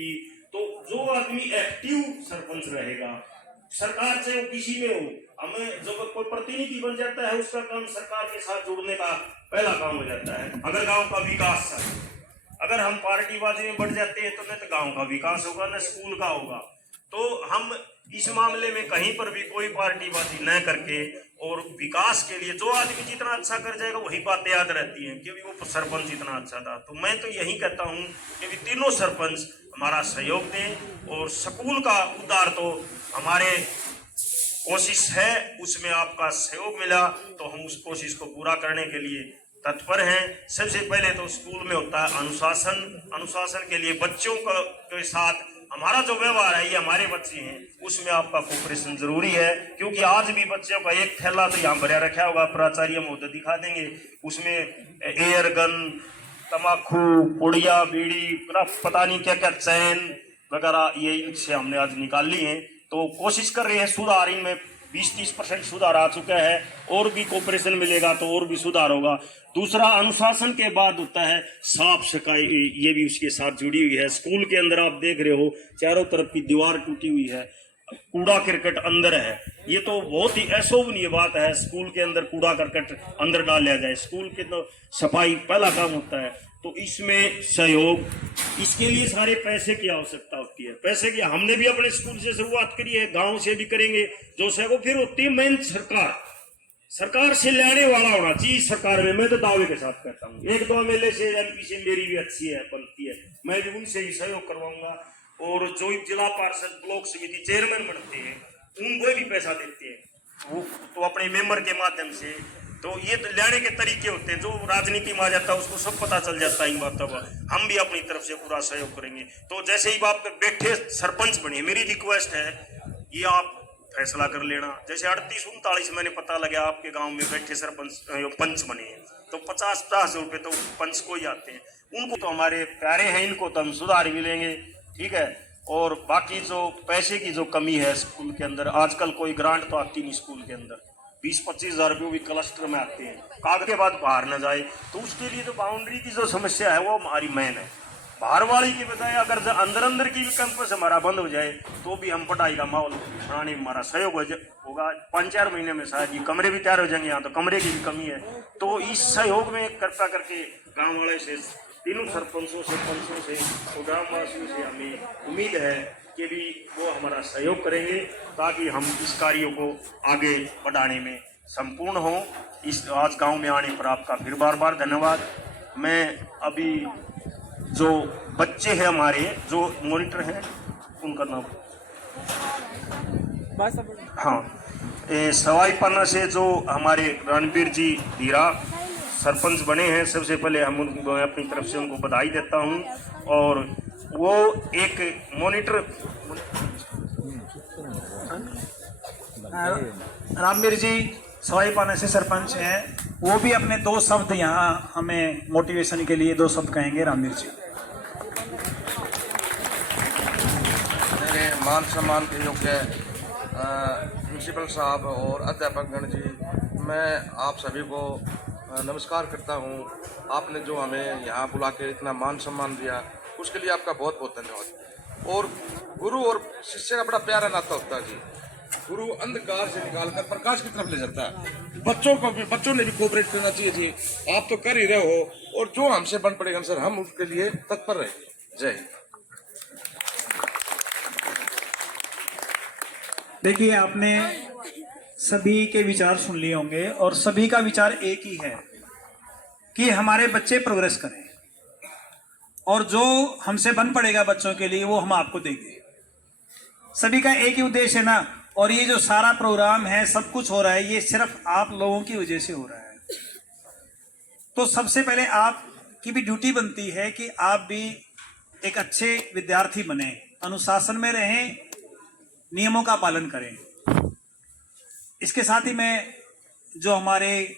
की। तो जो आदमी एक्टिव सरपंच रहेगा, सरकार चाहे वो किसी में हो, हमें जब कोई प्रतिनिधि बन जाता है उसका काम सरकार के साथ जुड़ने का पहला काम हो जाता है। अगर गांव का विकास है, अगर हम पार्टीबाजी में बढ़ जाते हैं तो न तो गांव का विकास होगा न स्कूल का होगा। तो हम इस मामले में कहीं पर भी कोई पार्टीबाजी न करके और विकास के लिए जो आदमी जितना अच्छा कर जाएगा वही बातें याद रहती हैं क्योंकि वो सरपंच इतना अच्छा था। तो मैं तो यही कहता हूँ कि तीनों सरपंच हमारा सहयोग दें और स्कूल का उद्धार तो हमारे कोशिश है, उसमें आपका सहयोग मिला तो हम उस कोशिश को पूरा करने के लिए तत्पर हैं। सबसे पहले तो स्कूल में होता है अनुशासन। अनुशासन के लिए बच्चों के साथ हमारा जो व्यवहार है, ये हमारे बच्चे हैं, उसमें आपका कोऑपरेशन जरूरी है क्योंकि आज भी बच्चों का एक थैला तो यहाँ भरा रखा होगा, प्राचार्य महोदय दिखा देंगे, उसमें एयर गन, तम्बाकू, पुड़िया, बीड़ी, पता नहीं क्या क्या, चैन वगैरह, ये इनसे हमने आज निकाल ली है। तो कोशिश कर रहे हैं सुधार, इनमें 20-30% सुधार आ चुका है, और भी कोऑपरेशन मिलेगा तो और भी सुधार होगा। दूसरा, अनुशासन के बाद होता है साफ सफाई, ये भी उसके साथ जुड़ी हुई है। स्कूल के अंदर आप देख रहे हो चारों तरफ की दीवार टूटी हुई है, कूड़ा करकट अंदर है। ये तो बहुत ही अशोभनीय बात है, स्कूल के अंदर कूड़ा करकट अंदर डाल लिया जाए। स्कूल के तो सफाई पहला काम होता है, तो इसमें सहयोग, इसके लिए सारे पैसे की आवश्यकता होती है। पैसे की हमने भी अपने स्कूल से शुरुआत करी है, गांव से भी करेंगे। जो सहयोग फिर होती है मेन सरकार से लेने वाला होना चाहिए। सरकार में मैं तो दावे के साथ कहता हूँ, 1-2 MLA से MP से मेरी भी अच्छी है बनती है, मैं भी उनसे भी सहयोग करवाऊंगा। और जो जिला पार्षद, ब्लॉक समिति चेयरमैन बनते हैं उनको भी पैसा देते हैं, वो तो अपने मेंबर के माध्यम से। तो ये तो लेने के तरीके होते हैं, जो राजनीति में आ जाता है उसको सब पता चल जाता है इन बातों का। हम भी अपनी तरफ से पूरा सहयोग करेंगे। तो जैसे ही आप बैठे सरपंच बने, मेरी रिक्वेस्ट है ये आप फैसला कर लेना। जैसे 38-39 मैंने पता लगा आपके गांव में बैठे सरपंच पंच बने हैं, तो 50-50 रुपए तो पंच को ही आते हैं। उनको तो हमारे प्यारे हैं, इनको तो हम सुधार मिलेंगे, ठीक है। और बाकी जो पैसे की जो कमी है स्कूल के अंदर, आजकल कोई ग्रांट तो आती नहीं स्कूल के अंदर, 20-25 हज़ार रुपये भी क्लस्टर में आते हैं, कागज के बाद बाहर न जाए। तो उसके लिए जो बाउंड्री की जो समस्या है वो हमारी मेन है। बाहर वाली की बजाय अगर अंदर की भी कैंपस हमारा बंद हो जाए तो भी हम पढ़ाई का माहौल बनाने में हमारा सहयोग होगा। 5-4 महीने में शायद ये कमरे भी तैयार हो जाएंगे। यहाँ तो कमरे की भी कमी है। तो इस सहयोग में कृपा करके गाँव वाले से, तीनों सरपंचों से, पंचों से और ग्रामवासियों से हमें उम्मीद है कि भी वो हमारा सहयोग करेंगे ताकि हम इस कार्यों को आगे बढ़ाने में संपूर्ण हों। इस आज गांव में आने पर आपका फिर बार बार धन्यवाद। मैं अभी जो बच्चे हैं हमारे, जो मॉनिटर हैं, उनका नाम, हाँ, सवाई पाना से जो हमारे रणबीर जी धीरा सरपंच बने हैं, सबसे पहले हम उनको अपनी तरफ से उनको बधाई देता हूं। और वो एक मॉनिटर रामवीर जी सवाई पाने से सरपंच हैं, वो भी अपने 2 शब्द यहाँ हमें मोटिवेशन के लिए 2 शब्द कहेंगे। रामवीर जी। मेरे मान सम्मान के योग्य प्रिंसिपल साहब और अध्यापकगण जी, मैं आप सभी को नमस्कार करता हूँ। आपने जो हमें यहाँ बुला के इतना मान सम्मान दिया उसके लिए आपका बहुत बहुत धन्यवाद। और गुरु और शिष्य का बड़ा प्यारा नाता होता है जी। गुरु अंधकार से निकालकर प्रकाश की तरफ ले जाता है। बच्चों ने भी कोऑपरेट करना चाहिए जी। आप तो कर ही रहे हो, और जो हमसे बन पड़ेगा सर हम उसके लिए तत्पर रहेंगे। जय हिंद। देखिए, आपने सभी के विचार सुन लिए होंगे और सभी का विचार एक ही है कि हमारे बच्चे प्रोग्रेस करें, और जो हमसे बन पड़ेगा बच्चों के लिए वो हम आपको देंगे। सभी का एक ही उद्देश्य है ना। और ये जो सारा प्रोग्राम है, सब कुछ हो रहा है, ये सिर्फ आप लोगों की वजह से हो रहा है। तो सबसे पहले आपकी भी ड्यूटी बनती है कि आप भी एक अच्छे विद्यार्थी बने, अनुशासन में रहें, नियमों का पालन करें। इसके साथ ही मैं जो हमारे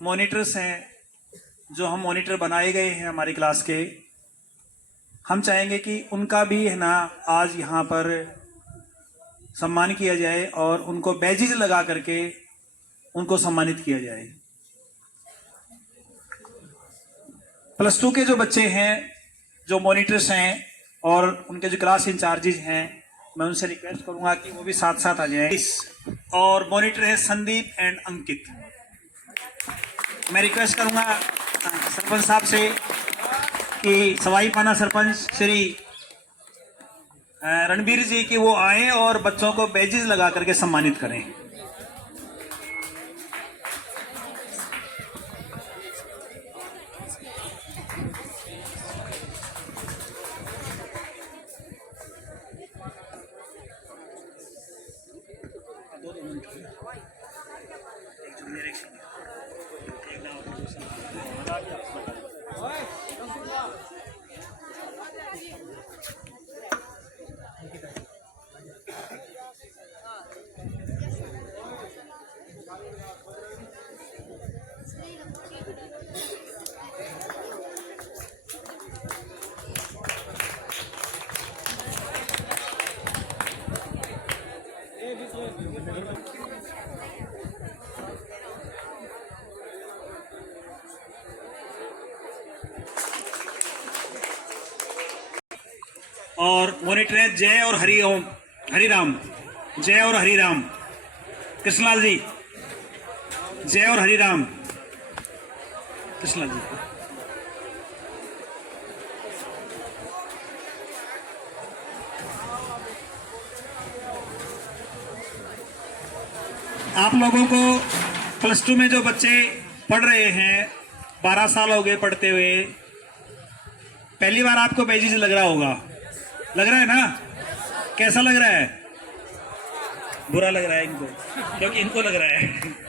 मॉनिटर्स हैं, जो हम मॉनिटर बनाए गए हैं हमारी क्लास के, हम चाहेंगे कि उनका भी है ना आज यहाँ पर सम्मान किया जाए और उनको बैजेज लगा करके उनको सम्मानित किया जाए। +2 के जो बच्चे हैं, जो मॉनिटर्स हैं, और उनके जो क्लास इंचार्जेज हैं मैं उनसे रिक्वेस्ट करूंगा कि वो भी साथ साथ आ जाएं। और मॉनिटर है संदीप एंड अंकित। मैं रिक्वेस्ट करूंगा सरपंच साहब से कि सवाई पाना सरपंच श्री रणबीर जी की वो आए और बच्चों को बैजेस लगा करके सम्मानित करें। और मॉनिटर है जय और हरिराम, जय और हरिराम, कृष्णलाल जी, जय और हरिराम, कृष्णलाल जी। आप लोगों को +2 में जो बच्चे पढ़ रहे हैं, 12 साल हो गए पढ़ते हुए, पहली बार आपको बैजेस लग रहा होगा, लग रहा है ना? कैसा लग रहा है? बुरा लग रहा है इनको, क्योंकि इनको लग रहा है।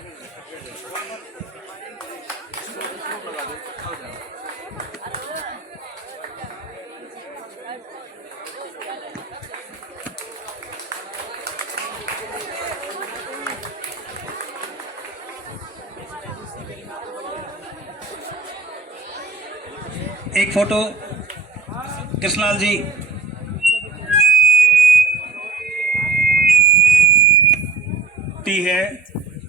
एक फोटो कृष्णलाल जी। है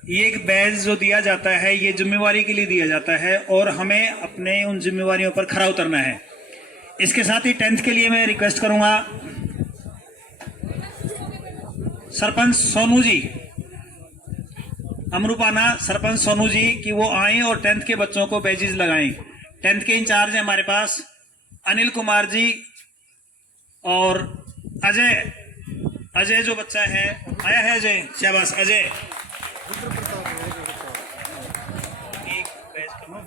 ये एक बैज जो दिया जाता है ये जिम्मेवारी के लिए दिया जाता है और हमें अपने उन जिम्मेवारियों पर खरा उतरना है। इसके साथ ही 10th के लिए मैं रिक्वेस्ट करूंगा सरपंच सोनू जी, अमरूपाना सरपंच सोनू जी कि वो आए और 10th के बच्चों को बैजेस लगाएं। 10th के इंचार्ज हैं हमारे पास अनिल कुमार जी और अजय जो बच्चा है आया है, अजय, शाबाश अजय। एक बैच करो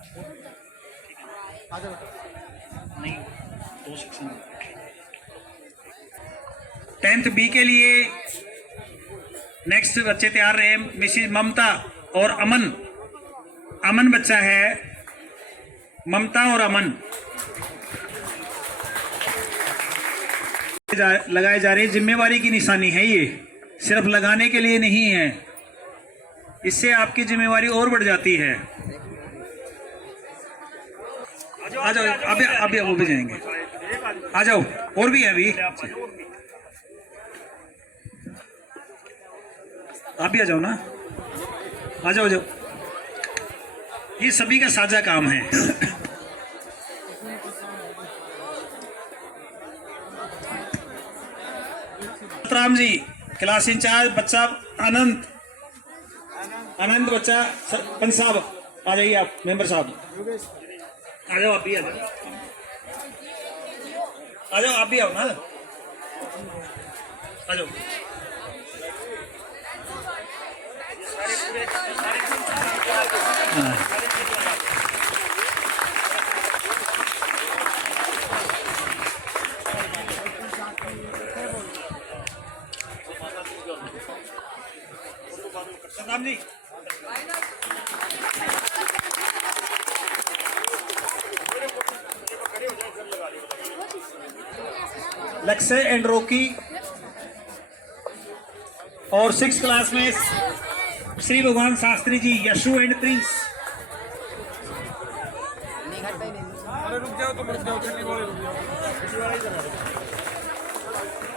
नहीं, 2 सेक्शन। 10th बी के लिए नेक्स्ट बच्चे तैयार रहे, मिसिज ममता और अमन बच्चा है, ममता और अमन लगाए जा रहे। जिम्मेवारी की निशानी है ये, सिर्फ लगाने के लिए नहीं है, इससे आपकी जिम्मेवारी और बढ़ जाती है। आ जाओ, अभी वो भी जाएंगे, आ जाओ, और भी है अभी, आप भी आ जाओ ना, आ जाओ, ये सभी का साझा काम है। राम जी क्लास इंचार्ज बच्चा आनंद बच्चा, सरपंच साहब आ जाइए, आप मेंबर साहब आ जाओ, आप भी आ जाओ, आप भी आओ ना, आ जाओ। राम जी लक्ष्य एंड रॉकी और 6th क्लास में श्री भगवान शास्त्री जी, यशु एंड प्रिंस।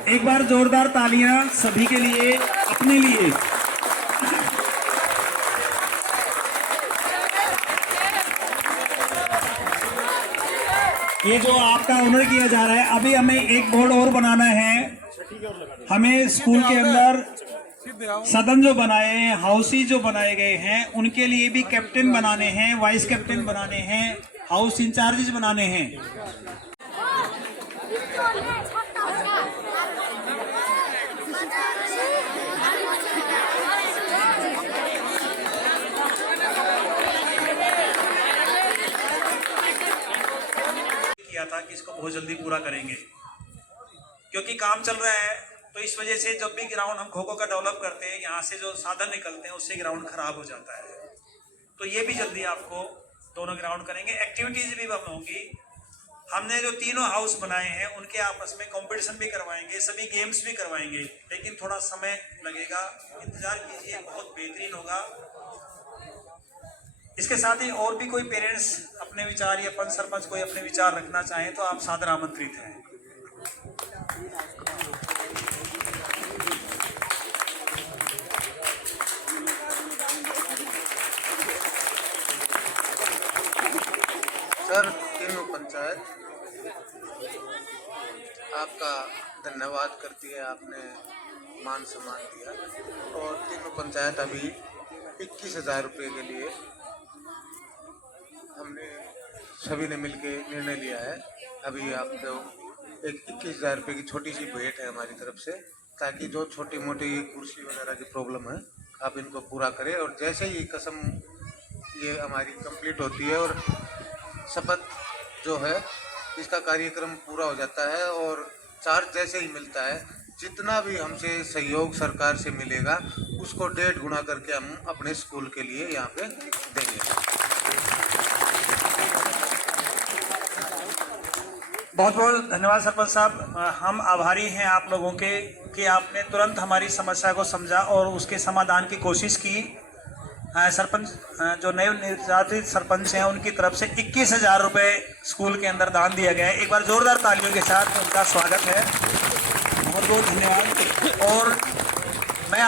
एक बार जोरदार तालियां सभी के लिए, अपने लिए। ये जो आपका ऑनर किया जा रहा है, अभी हमें एक बोर्ड और बनाना है। हमें स्कूल के अंदर सदन जो बनाए हैं, हाउसी जो बनाए गए हैं, उनके लिए भी कैप्टन बनाने हैं, वाइस कैप्टन बनाने हैं, हाउस इंचार्जेस बनाने हैं। किया था कि इसको बहुत जल्दी पूरा करेंगे, क्योंकि काम चल रहा है। तो इस वजह से जब भी ग्राउंड हम खो खो का डेवलप करते हैं, यहाँ से जो साधन निकलते हैं उससे ग्राउंड खराब हो जाता है। तो ये भी जल्दी आपको दोनों ग्राउंड करेंगे। एक्टिविटीज भी हम होंगी। हमने जो तीनों हाउस बनाए हैं उनके आपस में कंपटीशन भी करवाएंगे, सभी गेम्स भी करवाएंगे, लेकिन थोड़ा समय लगेगा, इंतजार कीजिए, बहुत बेहतरीन होगा। इसके साथ ही और भी कोई पेरेंट्स अपने विचार या पंच सरपंच कोई अपने विचार रखना चाहें तो आप सादर आमंत्रित हैं। सर, तीनों पंचायत आपका धन्यवाद करती है, आपने मान सम्मान दिया। और तीनों पंचायत अभी 21,000 रुपये के लिए हमने सभी ने मिलके निर्णय लिया है। अभी आपको एक 21,000 रुपये की छोटी सी भेंट है हमारी तरफ से, ताकि जो छोटी मोटी कुर्सी वगैरह की प्रॉब्लम है आप इनको पूरा करें। और जैसे ही कसम ये हमारी कंप्लीट होती है और शपथ जो है इसका कार्यक्रम पूरा हो जाता है और चार्ज जैसे ही मिलता है, जितना भी हमसे सहयोग सरकार से मिलेगा उसको 1.5 गुना करके हम अपने स्कूल के लिए यहाँ पे देंगे। बहुत बहुत धन्यवाद सरपंच साहब। हम आभारी हैं आप लोगों के कि आपने तुरंत हमारी समस्या को समझा और उसके समाधान की कोशिश की। सरपंच जो नए निर्वाचित सरपंच हैं उनकी तरफ से 21,000 रुपये स्कूल के अंदर दान दिया गया है। एक बार जोरदार तालियों के साथ उनका स्वागत है। बहुत बहुत धन्यवाद। और